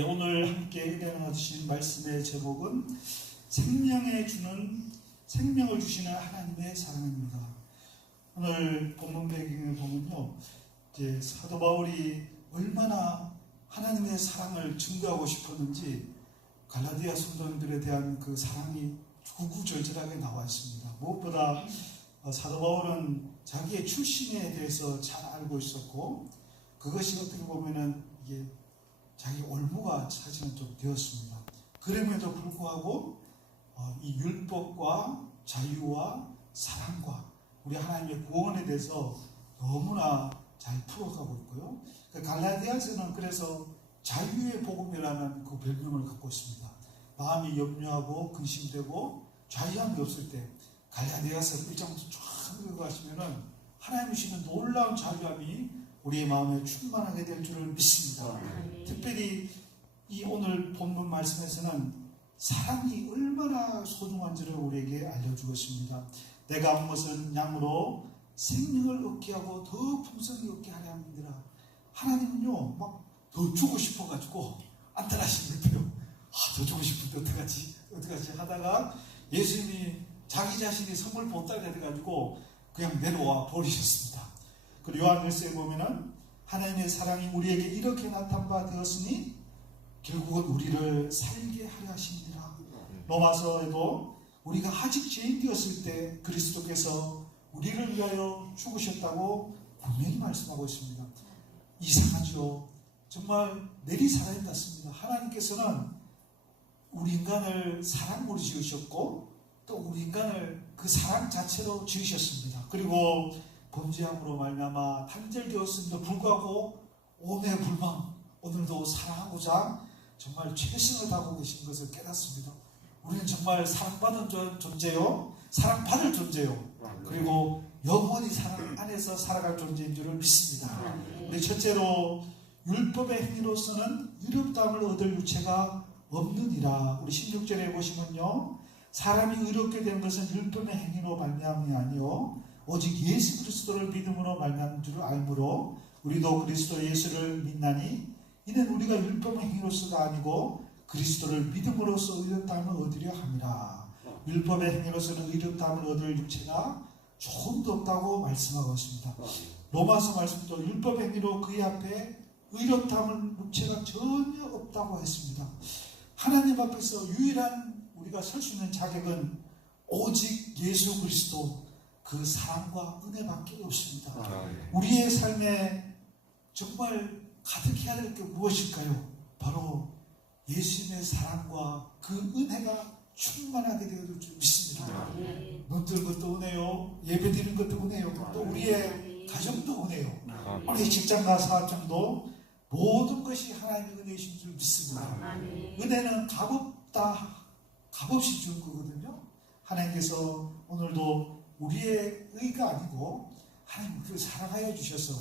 예, 오늘 함께 은혜 나눠주신 말씀의 제목은 생명에 주는 생명을 주시는 하나님의 사랑입니다. 오늘 본문 배경을 보면요, 이제 사도 바울이 얼마나 하나님의 사랑을 증거하고 싶었는지 갈라디아 성도님들에 대한 그 사랑이 구구절절하게 나와 있습니다. 무엇보다 어, 사도 바울은 자기의 출신에 대해서 잘 알고 있었고 그것이 어떻게 보면은 이게 자기 올무가 사실은 좀 되었습니다. 그럼에도 불구하고 어, 이 율법과 자유와 사랑과 우리 하나님의 구원에 대해서 너무나 잘 풀어가고 있고요. 그 갈라디아서는 그래서 자유의 복음이라는 그 별명을 갖고 있습니다. 마음이 염려하고 근심되고 자유함이 없을 때 갈라디아서 1장부터 쫙 읽어가시면은 하나님 주시는 놀라운 자유함이 우리의 마음에 충만하게 될 줄을 믿습니다. 특별히 이 오늘 본문 말씀에서는 사랑이 얼마나 소중한지를 우리에게 알려주고 있습니다. 내가 온 것은 양으로 생명을 얻게 하고 더 풍성히 얻게 하려 합니다. 하나님은요, 막 더 주고 싶어가지고 안달하시는 거예요. 아, 더 주고 싶은데 어떡하지? 어떡하지? 하다가 예수님이 자기 자신이 선물 본다고 해가지고 그냥 내려와 버리셨습니다. 그리고 요한일서에 보면은 하나님의 사랑이 우리에게 이렇게 나타난 바 되었으니 결국은 우리를 살게 하려 하십니다. 로마서에도 우리가 아직 죄인 되었을 때 그리스도께서 우리를 위하여 죽으셨다고 분명히 말씀하고 있습니다. 이상하죠. 정말 내리 살아있습니다. 하나님께서는 우리 인간을 사랑으로 지으셨고 또 우리 인간을 그 사랑 자체로 지으셨습니다. 그리고 범죄함으로 말미암아 단절되었음에도 불구하고 오매 불망 오늘도 사랑하고자 정말 최선을 다하고 계신 것을 깨닫습니다. 우리는 정말 사랑받은 존- 존재요, 사랑받을 존재요. 그리고 영원히 사랑 안에서 살아갈 존재인 줄을 믿습니다. 우리 첫째로 율법의 행위로서는 의롭다함을 얻을 유체가 없느니라. 우리 16절에 보시면요. 사람이 의롭게 된 것은 율법의 행위로 말미암이 아니요 오직 예수 그리스도를 믿음으로 말미암은 줄을 알므로 우리도 그리스도 예수를 믿나니 이는 우리가 율법의 행위로서가 아니고 그리스도를 믿음으로써 의롭다함을 얻으려 함이라. 율법의 행위로서는 의롭다함을 얻을 육체가 조금도 없다고 말씀하고 있습니다. 로마서 말씀도 율법 행위로 그의 앞에 의롭다함을 육체가 전혀 없다고 했습니다. 하나님 앞에서 유일한 우리가 설 수 있는 자격은 오직 예수 그리스도 그 사랑과 은혜밖에 없습니다. 우리의 삶에 정말 가득해야 될 게 무엇일까요? 바로 예수님의 사랑과 그 은혜가 충만하게 되어질 줄 믿습니다. 눈뜰 것도 은혜요, 예배 드리는 것도 은혜요, 또 우리의 가정도 은혜요, 우리 직장과 사업장도 모든 것이 하나님의 은혜이신 줄 믿습니다. 은혜는 값없다, 값없이 준 거거든요. 하나님께서 오늘도 우리의 의가 아니고 하나님 우리를 사랑하여 주셔서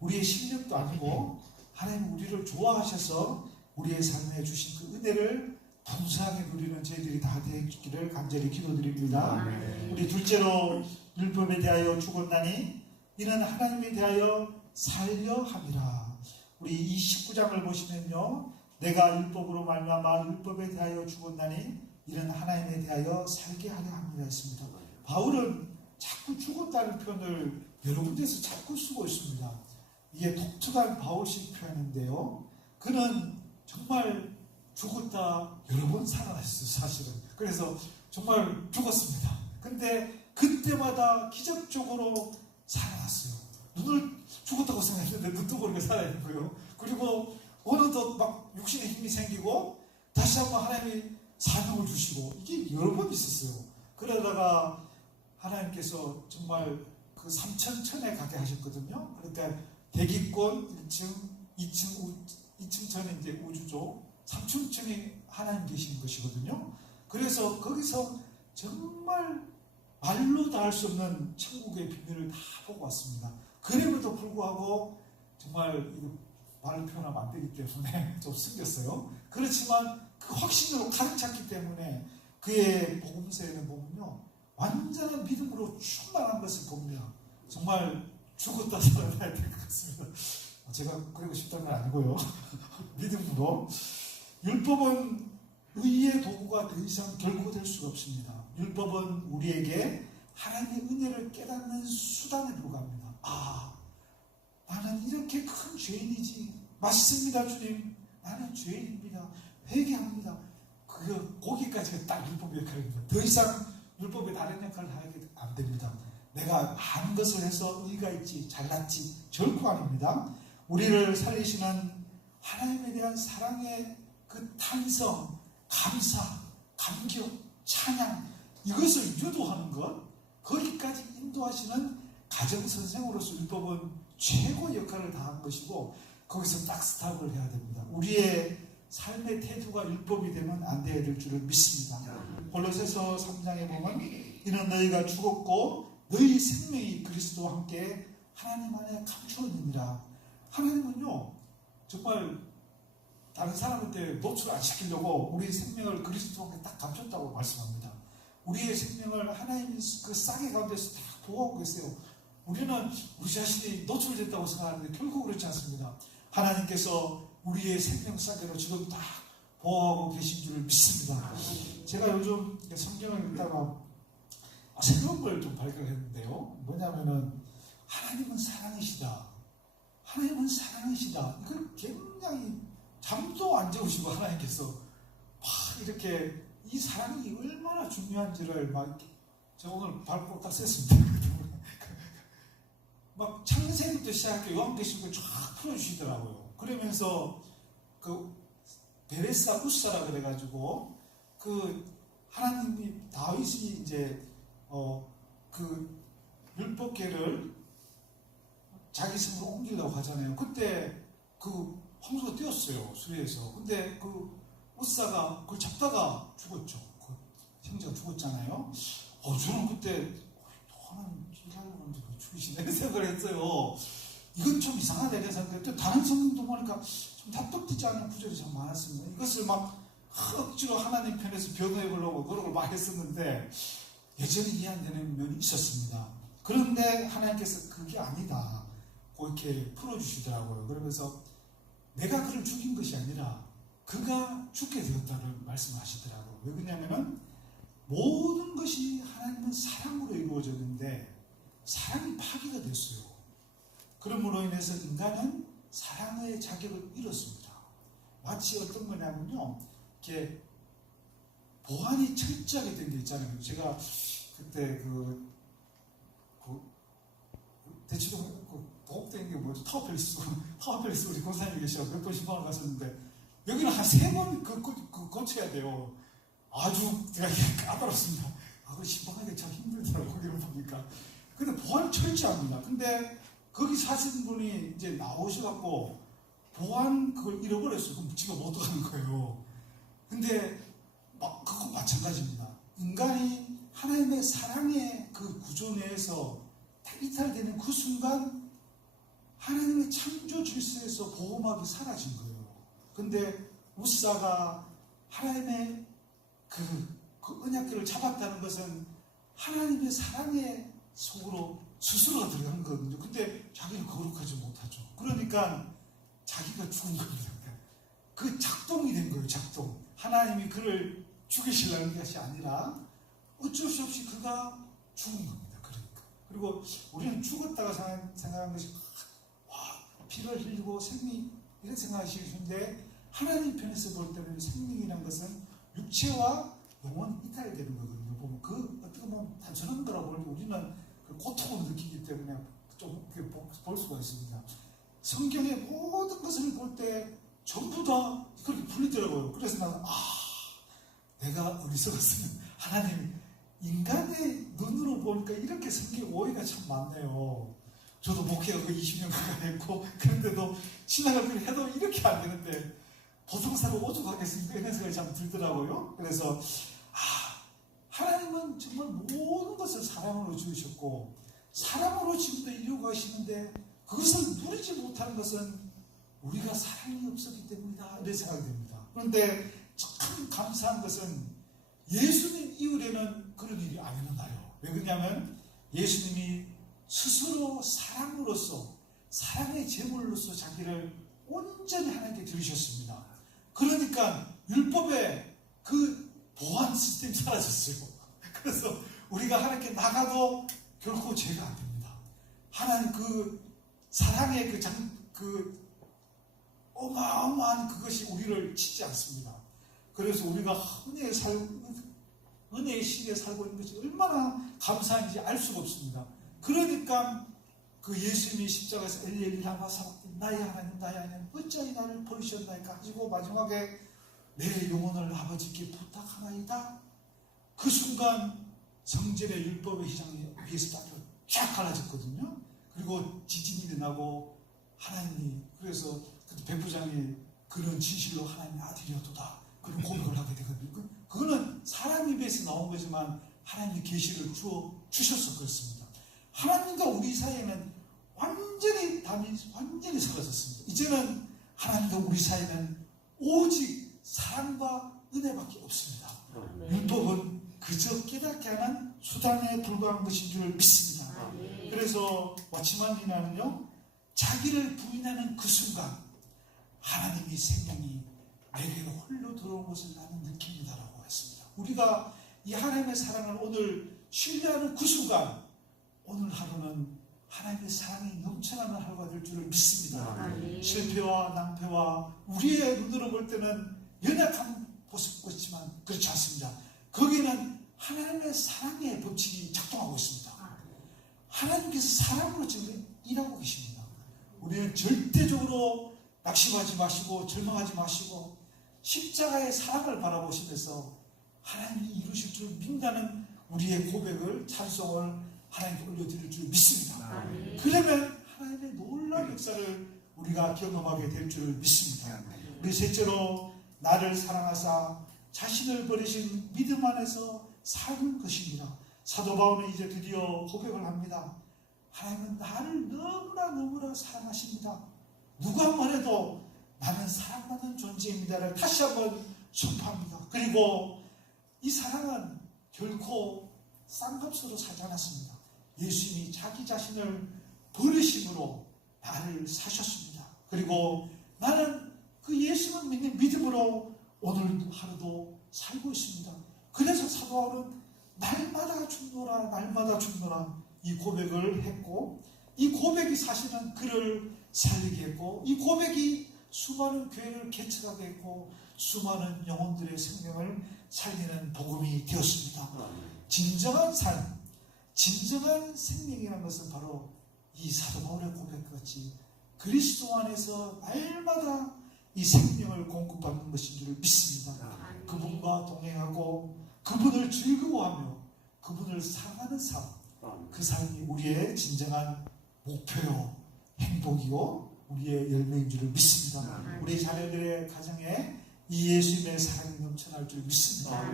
우리의 실력도 아니고 하나님 우리를 좋아하셔서 우리의 삶에 주신 그 은혜를 풍성하게 누리는 저희들이 다 되기를 간절히 기도드립니다. 우리 둘째로 율법에 대하여 죽었나니 이는 하나님에 대하여 살려 함이라. 우리 이 19장을 보시면요. 내가 율법으로 말미암아 율법에 대하여 죽었나니 이는 하나님에 대하여 살게 하려 함이라 했습니다. 바울은 자꾸 죽었다는 표현을 여러 군데서 자꾸 쓰고 있습니다. 이게 독특한 바울식 표현인데요. 그는 정말 죽었다 여러 번 살아났어요, 사실은. 그래서 정말 죽었습니다. 근데 그때마다 기적적으로 살아났어요. 눈을 죽었다고 생각했는데 눈 뜨고 이렇게 살아있는 거예요. 그리고 어느덧 막 육신의 힘이 생기고 다시 한번 하나님이 사명을 주시고 이게 여러 번 있었어요. 그러다가 하나님께서 정말 그 삼천천에 가게 하셨거든요. 그러니까 대기권 1층, 2층, 우, 2층 천에 이제 우주죠. 3층에 하나님 계신 것이거든요. 그래서 거기서 정말 말로 다 할 수 없는 천국의 비밀을 다 보고 왔습니다. 그럼에도 불구하고 정말 말로 표현하면 안 되기 때문에 좀 숨겼어요. 그렇지만 그 확신으로 가득 찼기 때문에 그의 복음서에는 보면요. 완전한 믿음으로 충만한 것을 봅니다. 정말 죽었다 살아나야 될 것 같습니다. 제가 그러고 싶다는 건 아니고요. 믿음으로. 율법은 의의 도구가 더 이상 결코 될 수가 없습니다. 율법은 우리에게 하나님의 은혜를 깨닫는 수단에 불과합니다. 아, 나는 이렇게 큰 죄인이지. 맞습니다, 주님. 나는 죄인입니다. 회개합니다. 그 거기까지가 딱 율법의 역할입니다. 더 이상 율법의 다른 역할을 하게 안 됩니다. 내가 아는 것을 해서 의가 있지, 잘났지, 결코 아닙니다. 우리를 살리시는 하나님에 대한 사랑의 그 탄성, 감사, 감격, 찬양, 이것을 유도하는 것, 거기까지 인도하시는 가정 선생으로서 율법은 최고 역할을 다한 것이고, 거기서 딱 스탑을 해야 됩니다. 우리의 삶의 태도가 율법이 되면 안 돼야 될 줄을 믿습니다. 골로새서 3장에 보면 이는 너희가 죽었고 너희 생명이 그리스도와 함께 하나님 안에 감추어있느니라. 하나님은요 정말 다른 사람한테 노출 안 시키려고 우리 생명을 그리스도와 함께 딱 감췄다고 말씀합니다. 우리의 생명을 하나님 그 싸게 가운데서 다 보호하고 계세요. 우리는 우리 자신이 노출됐다고 생각하는데 결코 그렇지 않습니다. 하나님께서 우리의 생명 싸개로 지금 다 보호하고 계신 줄을 믿습니다. 제가 요즘 성경을 읽다가 새로운 걸 좀 발견했는데요. 뭐냐면은 하나님은 사랑이시다. 하나님은 사랑이시다. 이걸 굉장히 잠도 안 재우시고 하나님께서 막 이렇게 이 사랑이 얼마나 중요한지를 막 제가 오늘 발표 딱 썼습니다. 막 창세기부터 시작해 요한계시록을 쫙 풀어주시더라고요. 그러면서 그 베레사 우사라 그래가지고 그 하나님이 다윗이 이제 어 그 율법계를 자기 성으로 옮기려고 하잖아요. 그때 그 황소가 뛰었어요 수리에서. 근데 그 우사가 그걸 잡다가 죽었죠. 그 형제가 죽었잖아요. 어 저는 그때 하나님 일하려는데 죽이시네 생각을 했어요. 이건 좀 이상하다 이런 생각했는데 다른 성경도 보니까 좀 납득되지 않는 구절이 참 많았습니다. 이것을 막 억지로 하나님 편에서 변호해 보려고 노력을 많이 했었는데 여전히 이해 안 되는 면이 있었습니다. 그런데 하나님께서 그게 아니다. 그렇게 풀어주시더라고요. 그러면서 내가 그를 죽인 것이 아니라 그가 죽게 되었다를 말씀하시더라고요. 왜 그러냐면은 모든 것이 하나님은 사랑으로 이루어졌는데 사랑이 파기가 됐어요. 그러므로 인해서 인간은 사랑의 자격을 잃었습니다. 마치 어떤 거냐면요. 이렇게 보안이 철저하게 된 게 있잖아요. 제가 그때 그, 그 대치동 그 보급된 게 뭐죠? 타워팰리스, 타워팰리스 우리 권사님이 계셔서 몇번 신방을 갔었는데 여기는 한 세 번 그, 그, 그 거쳐야 돼요. 아주 제가 까다롭습니다. 아, 그 신방하기 참 힘들더라고요. 거기를 보니까. 근데 보안 철저합니다. 근데 거기 사시는 분이 이제 나오셔갖고 보안 그걸 잃어버렸어요. 그럼 지가 못 가는 거예요. 근데 막 그거 마찬가지입니다. 인간이 하나님의 사랑의 그 구조 내에서 다 이탈되는 그 순간 하나님의 창조 질서에서 보호막이 사라진 거예요. 근데 우사가 하나님의 그, 그 언약궤를 잡았다는 것은 하나님의 사랑의 속으로 스스로가 들어간 거거든요. 근데 자기는 거룩하지 못하죠. 그러니까 자기가 죽은 겁니다. 그 작동이 된 거예요, 작동. 하나님이 그를 죽이시려는 것이 아니라 어쩔 수 없이 그가 죽은 겁니다. 그러니까. 그리고 우리는 죽었다가 생각한 것이 와, 피를 흘리고 생명 이런 생각하시는데 하나님 편에서 볼 때는 생명이라는 것은 육체와 영혼 이탈되는 거거든요. 보면 그 어떻게 보면 단순한 거라고 우리는 그 고통을 느끼기 때문에 좀 볼 수가 있습니다. 성경의 모든 것을 볼 때 전부 다 그렇게 풀리더라고요. 그래서 나는 아 내가 어리석었으면 하나님 인간의 눈으로 보니까 이렇게 성경 오해가 참 많네요. 저도 목회하고 20년 가까이 했고 그런데도 신학을 해도 이렇게 안 되는데 보통사로 오죽하겠습니까? 이런 생각이 참 들더라고요. 그래서 아 하나님은 정말 것을 사랑으로 주셨고 사랑으로 지금도 이루고 하시는데 그것을 누리지 못하는 것은 우리가 사랑이 없었기 때문이다 이런 생각이 듭니다. 그런데 참 감사한 것은 예수님 이후에는 그런 일이 안 일어나요. 왜 그러냐면 예수님이 스스로 사랑으로서 사랑의 제물로서 자기를 온전히 하나님께 드리셨습니다. 그러니까 율법의 그 보안 시스템이 사라졌어요. 그래서 우리가 하나님께 나가도 결코 죄가 안 됩니다. 하나님 그 사랑의 그 장, 그 어마어마한 그것이 우리를 치지 않습니다. 그래서 우리가 은혜에 살, 은혜의 시대에 살고 있는 것이 얼마나 감사한지 알 수가 없습니다. 그러니까 그 예수님이 십자가에서 엘리엘리 라마 사박디 나의 하나님 나의 하나님 어찌하여 나를 버리셨나이까 하시고 마지막에 내 영혼을 아버지께 부탁하나이다. 그 순간 성전의 율법의 휘장이 위에서 쫙 갈라졌거든요. 그리고 지진이 일어나고 하나님이 그래서 그 백부장이 그런 진실로 하나님의 아들이었도다. 그런 고백을 하게 되거든요. 그- 그거는 사람 입에서 나온 거지만 하나님이 계시를 주어 주셔서 그렇습니다. 하나님과 우리 사이에는 완전히 담이 완전히 사라졌습니다. 이제는 하나님과 우리 사이는 오직 사랑과 은혜밖에 없습니다. 율법은 그저 깨닫게 하는 수단에 불과한 것인 줄 믿습니다. 그래서 와치만이나는요 자기를 부인하는 그 순간 하나님이 생명이 내게로 흘러 들어온 것을 나는 느낍니다라고 했습니다. 우리가 이 하나님의 사랑을 오늘 신뢰하는 그 순간 오늘 하루는 하나님의 사랑이 넘쳐나는 하루가 될 줄을 믿습니다. 실패와 낭패와 우리의 눈으로 볼 때는 연약한 모습 같지만 그렇지 않습니다. 거기는 하나님의 사랑의 법칙이 작동하고 있습니다. 하나님께서 사랑으로 지금 일하고 계십니다. 우리는 절대적으로 낙심하지 마시고 절망하지 마시고 십자가의 사랑을 바라보시면서 하나님이 이루실 줄 믿는다는 우리의 고백을 찬송을 하나님께 올려드릴 줄 믿습니다. 그러면 하나님의 놀라운 역사를 우리가 경험하게 될 줄을 믿습니다. 우리 셋째로 나를 사랑하사 자신을 버리신 믿음 안에서 사는 것입니다. 사도 바울은 이제 드디어 고백을 합니다. 하나님은 나를 너무나 너무나 사랑하십니다. 누가 뭐래도 나는 사랑받는 존재입니다를 다시 한번 선포합니다. 그리고 이 사랑은 결코 쌍값으로 사지 않았습니다. 예수님이 자기 자신을 버리심으로 나를 사셨습니다. 그리고 나는 그 예수를 믿는 믿음으로 오늘 하루도 살고 있습니다. 그래서 사도 바울은 날마다 죽노라 날마다 죽노라 이 고백을 했고 이 고백이 사실은 그를 살리게 했고 이 고백이 수많은 교회를 개척하게 했고 수많은 영혼들의 생명을 살리는 복음이 되었습니다. 진정한 삶, 진정한 생명이라는 것은 바로 이 사도 바울의 고백같이 그리스도 안에서 날마다 이 생명을 공급받는 것인 줄 믿습니다. 그분과 동행하고 그분을 즐거워하며 그분을 사랑하는 삶, 그 삶이 우리의 진정한 목표요, 행복이요, 우리의 열매인 줄을 믿습니다. 우리 자녀들의 가정에 이 예수님의 사랑이 넘쳐날 줄 믿습니다.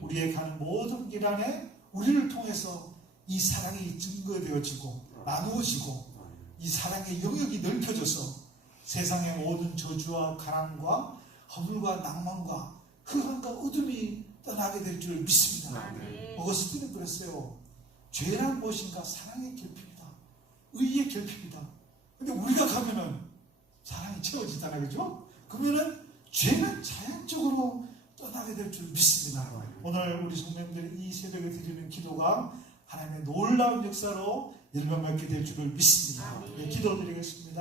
우리의 가는 모든 길 안에 우리를 통해서 이 사랑이 증거되어지고 나누어지고 이 사랑의 영역이 넓혀져서 세상의 모든 저주와 가난과 허물과 낭만과 흑암과 어둠이 떠나게 될 줄 믿습니다. 어거스틴은 그랬어요. 죄란 무엇인가 사랑의 결핍이다. 의의 결핍이다. 근데 우리가 가면은 사랑이 채워지잖아요. 그죠? 그러면은 죄는 자연적으로 떠나게 될 줄 믿습니다. 오늘 우리 성도님들이 이 새벽에 드리는 기도가 하나님의 놀라운 역사로 열매맺게 될 줄을 믿습니다. 네, 기도드리겠습니다.